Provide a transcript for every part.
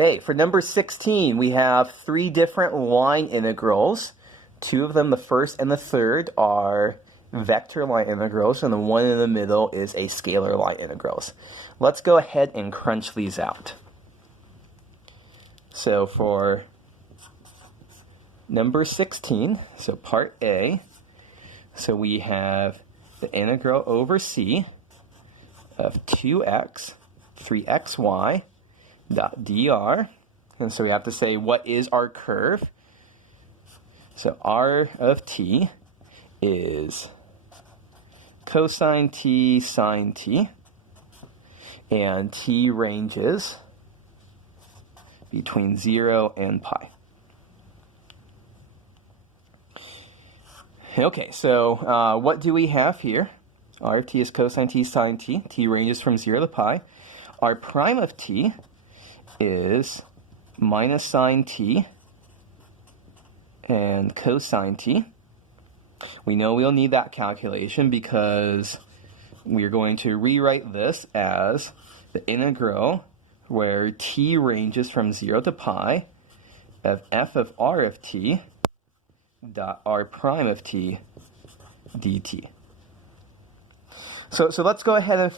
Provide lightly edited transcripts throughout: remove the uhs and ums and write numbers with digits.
Okay, for number 16, we have three different line integrals. Two of them, the first and the third, are vector line integrals, and the one in the middle is a scalar line integrals. Let's go ahead and crunch these out. So for number 16, so part A, so we have the integral over c of 2x, 3xy, dot dr, and so we have to say what is our curve. So r of t is cosine t sine t, and t ranges between 0 and pi. Okay, so what do we have here? R of t is cosine t sine t. T ranges from 0 to pi. R prime of t is minus sine t and cosine t. We know we'll need that calculation because we're going to rewrite this as the integral where t ranges from 0 to pi of f of r of t dot r prime of t dt. So let's go ahead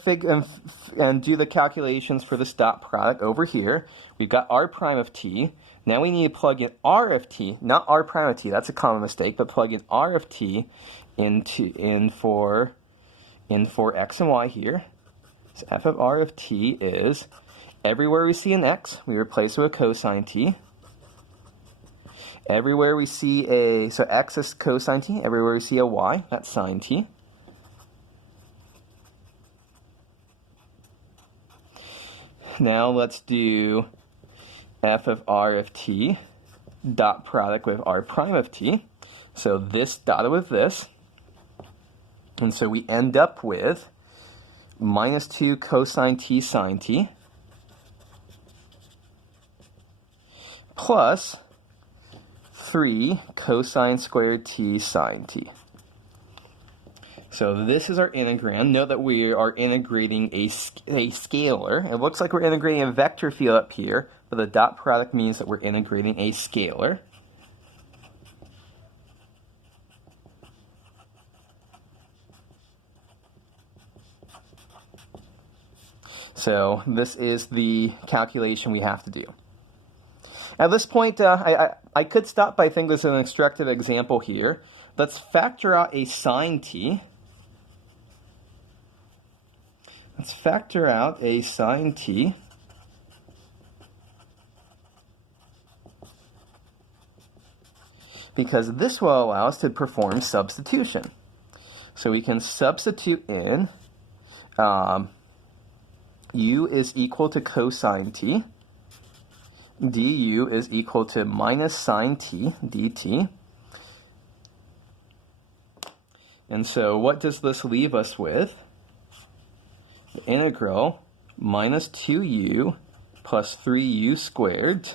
and do the calculations for this dot product over here. We've got r prime of t. Now we need to plug in r of t, not r prime of t, that's a common mistake, but plug in r of t in for x and y here. So f of r of t is, everywhere we see an x, we replace it with cosine t. Everywhere we see so x is cosine t, everywhere we see a y, that's sine t. Now let's do f of r of t dot product with r prime of t. So this dotted with this. And so we end up with minus 2 cosine t sine t plus 3 cosine squared t sine t. So this is our integrand. Note that we are integrating a scalar. It looks like we're integrating a vector field up here, but the dot product means that we're integrating a scalar. So this is the calculation we have to do. At this point, I could stop, but I think there's an instructive example here. Let's factor out a sine t. Let's factor out a sine t. Because this will allow us to perform substitution. So we can substitute in u is equal to cosine t, du is equal to minus sine t dt. And so what does this leave us with? The integral minus 2u plus 3u squared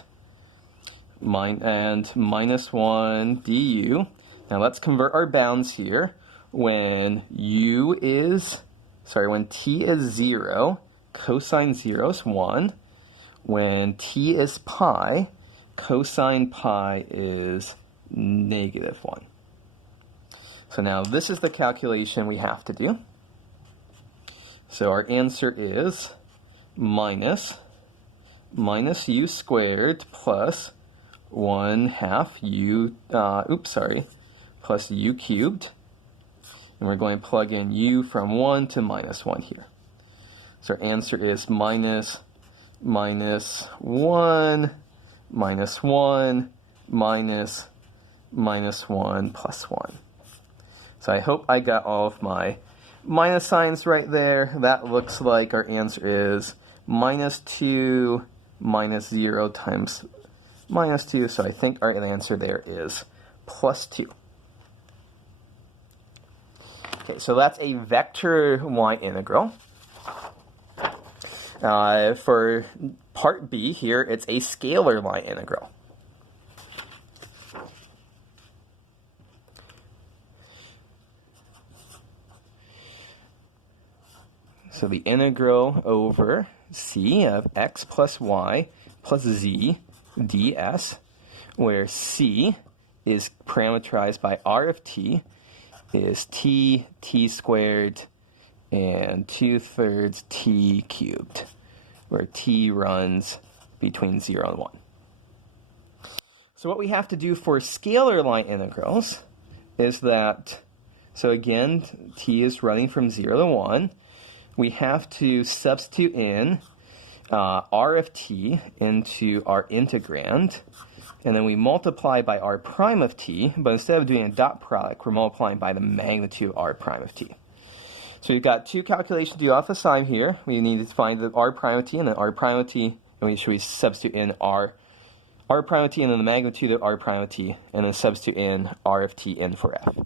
and minus 1 du. Now let's convert our bounds here. When t is 0, cosine 0 is 1. When t is pi, cosine pi is negative 1. So now this is the calculation we have to do. So our answer is minus u squared plus 1/2 u, plus u cubed. And we're going to plug in u from 1 to minus 1 here. So our answer is minus 1 minus 1 minus 1 plus 1. So I hope I got all of my minus signs right there. That looks like our answer is minus 2 minus 0 times minus 2. So I think our answer there is plus 2. Okay, so that's a vector line integral. For part B here, it's a scalar line integral. So the integral over c of x plus y plus z ds, where c is parameterized by r of t, is t squared, and 2/3 t cubed, where t runs between 0 and 1. So what we have to do for scalar line integrals is that, so again, t is running from 0 to 1. We have to substitute in r of t into our integrand, and then we multiply by r prime of t, but instead of doing a dot product, we're multiplying by the magnitude of r prime of t. So we've got two calculations to do off the side here. We need to find the r prime of t and then r prime of t, and we substitute in r prime of t and then the magnitude of r prime of t, and then substitute in r of t in for f.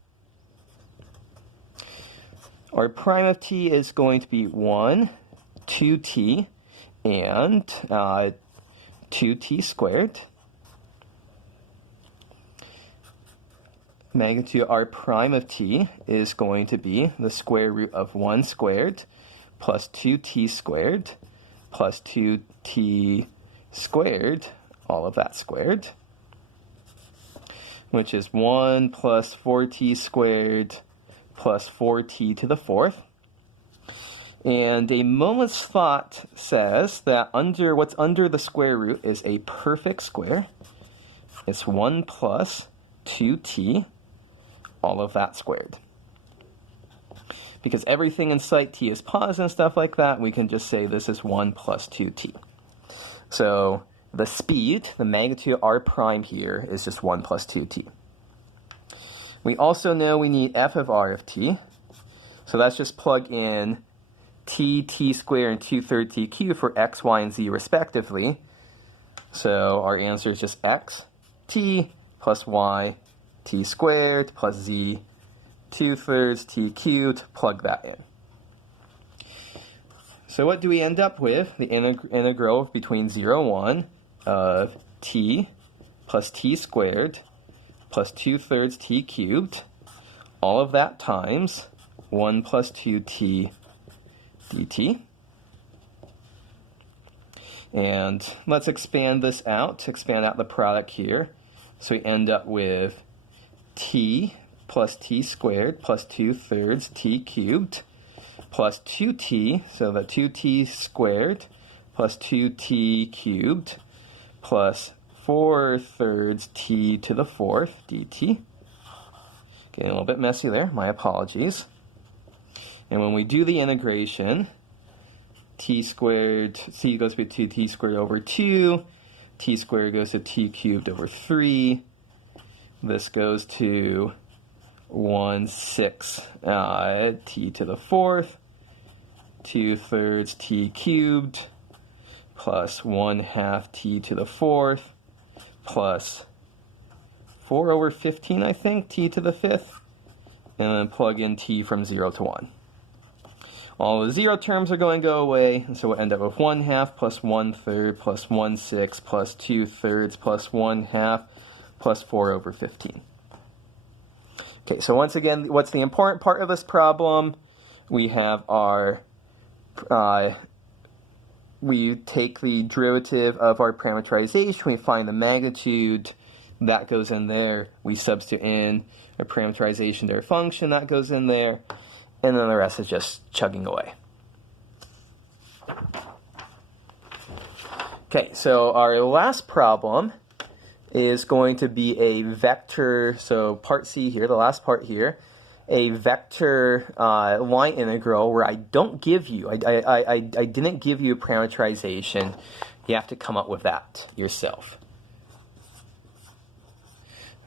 R prime of t is going to be 1, 2t, and 2t squared. Magnitude r prime of t is going to be the square root of 1 squared plus 2t squared plus 2t squared, all of that squared, which is 1 plus 4t squared plus 4t to the 4th. And a moment's thought says that what's under the square root is a perfect square. It's 1 plus 2t, all of that squared. Because everything in sight t is positive and stuff like that, we can just say this is 1 plus 2t. So the speed, the magnitude of r prime here, is just 1 plus 2t. We also know we need f of r of t. So let's just plug in t squared, and 2/3 t cubed for x, y, and z respectively. So our answer is just x, t plus y, t squared plus z, 2/3 t cubed. Plug that in. So what do we end up with? The integral between 0 and 1 of t plus t squared plus 2/3 t cubed, all of that times 1 plus 2t dt. And let's expand this out, expand out the product here. So we end up with t plus t squared plus 2/3 t cubed plus 2t, so the 2t squared plus 2t cubed plus 4/3 t to the 4th dt. Getting a little bit messy there, my apologies. And when we do the integration, t squared, c goes to 2t squared over 2, t squared goes to t cubed over 3. This goes to 1/6 t to the 4th, 2/3 t cubed, plus 1/2 t to the 4th, plus 4/15, I think, t to the 5th, and then plug in t from 0 to 1. All the 0 terms are going to go away, and so we'll end up with 1/2 plus 1/3 plus 1/6 plus 2/3 plus 1/2 plus 4/15. Okay, so once again, what's the important part of this problem? We have our, we take the derivative of our parameterization, we find the magnitude, that goes in there, we substitute in a parameterization to our function, that goes in there, and then the rest is just chugging away. Okay, so our last problem is going to be a vector, so part C here, the last part here, a vector line integral where I don't give you, I didn't give you a parameterization. You have to come up with that yourself.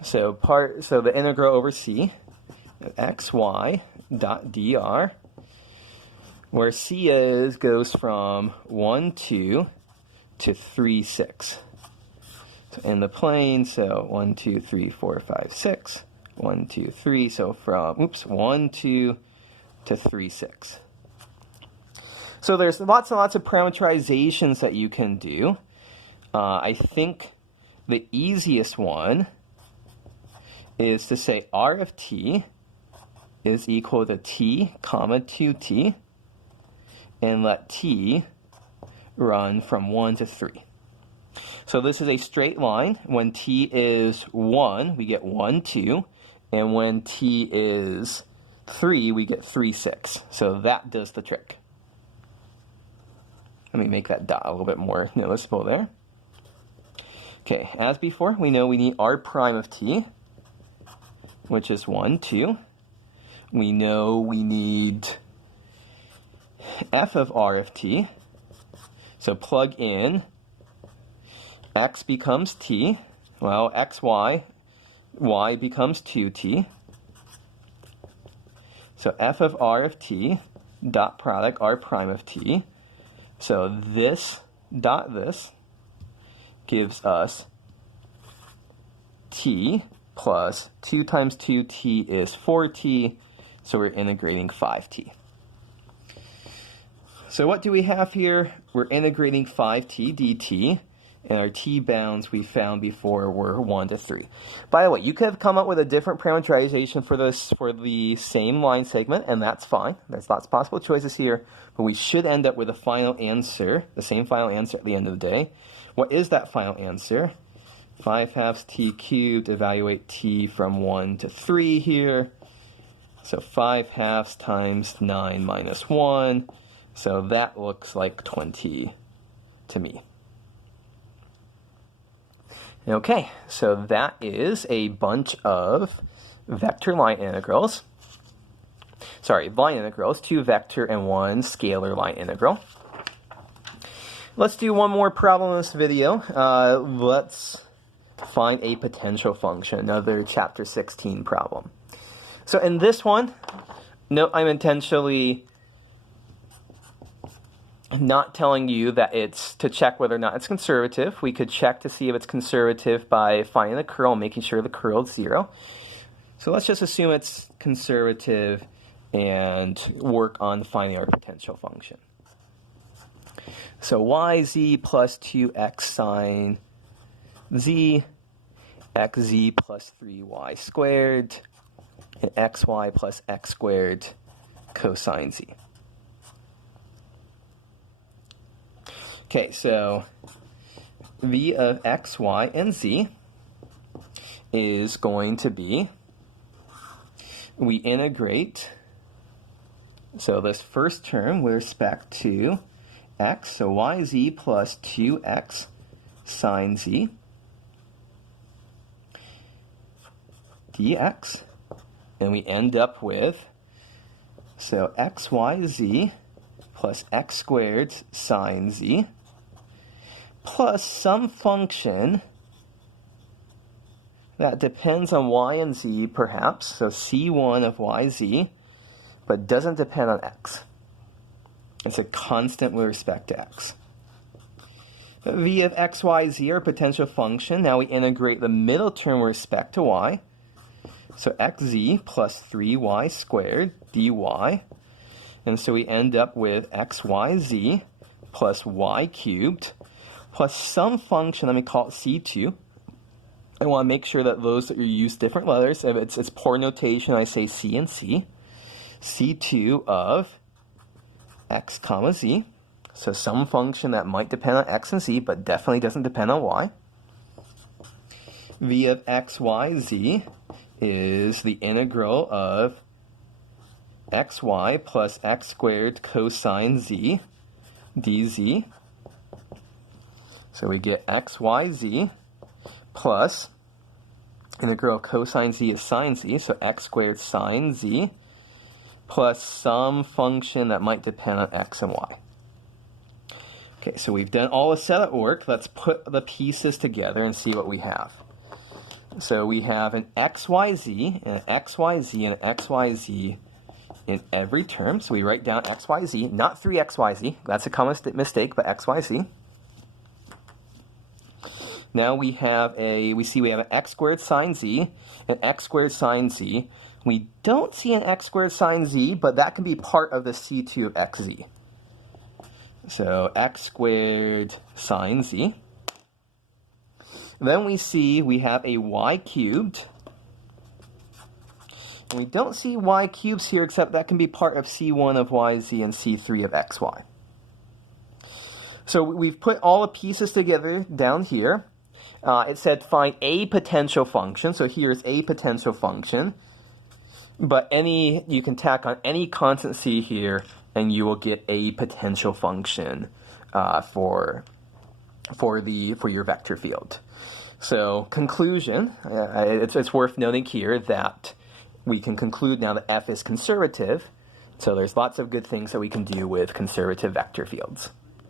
So the integral over C of xy dot dr, where C goes from 1, 2 to 3, 6. In the plane, so 1, 2, 3, 4, 5, 6. 1, 2, 3, so from, 1, 2 to 3, 6. So there's lots and lots of parameterizations that you can do. I think the easiest one is to say r of t is equal to t comma 2t, and let t run from 1 to 3. So this is a straight line. When t is 1, we get 1, 2. And when t is 3, we get 3, 6. So that does the trick. Let me make that dot a little bit more noticeable there. Okay, as before, we know we need r prime of t, which is 1, 2. We know we need f of r of t. So plug in, x becomes t. Well, xy, y becomes 2t. So f of r of t, dot product r prime of t. So this dot this gives us t plus 2 times 2t is 4t, so we're integrating 5t. So what do we have here? We're integrating 5t dt, and our t bounds we found before were 1 to 3. By the way, you could have come up with a different parameterization for this for the same line segment, and that's fine. There's lots of possible choices here, but we should end up with a final answer, the same final answer at the end of the day. What is that final answer? 5/2 t cubed, evaluate t from 1 to 3 here. So 5/2 times 9 minus 1. So that looks like 20 to me. Okay, so that is a bunch of vector line integrals. Sorry, line integrals, 2 vector and 1 scalar line integral. Let's do one more problem in this video. Let's find a potential function, another chapter 16 problem. So in this one, note I'm intentionally not telling you that it's to check whether or not it's conservative. We could check to see if it's conservative by finding the curl and making sure the curl is 0. So let's just assume it's conservative and work on finding our potential function. So yz plus 2x sine z, xz plus 3y squared, and xy plus x squared cosine z. Okay, so v of x, y, and z is going to be, we integrate, so this first term with respect to x, so yz plus 2x sine z dx, and we end up with, so xyz plus x squared sine z plus some function that depends on y and z perhaps, so c1 of yz, but doesn't depend on x. It's a constant with respect to x. V of x, y, z are potential function. Now we integrate the middle term with respect to y. So xz plus 3y squared dy. And so we end up with xyz plus y cubed plus some function, let me call it c2. I want to make sure that those that you use different letters. If it's poor notation, I say c and c. c2 of x comma z. So some function that might depend on x and z, but definitely doesn't depend on y. V of x, y, z is the integral of xy plus x squared cosine z dz. So we get xyz plus integral of cosine z is sine z, so x squared sine z plus some function that might depend on x and y. Okay, so we've done all the setup work. Let's put the pieces together and see what we have. So we have an xyz, and an xyz, and an xyz in every term. So we write down xyz, not 3xyz. That's a common mistake, but xyz. Now we have we have an x squared sine z, an x squared sine z. We don't see an x squared sine z, but that can be part of the c2 of xz. So x squared sine z. Then we see we have a y cubed. And we don't see y cubes here, except that can be part of c1 of yz and c3 of xy. So we've put all the pieces together down here. It said find a potential function. So here's a potential function. But you can tack on any constant c here, and you will get a potential function for your vector field. So conclusion, it's worth noting here that we can conclude now that f is conservative. So there's lots of good things that we can do with conservative vector fields.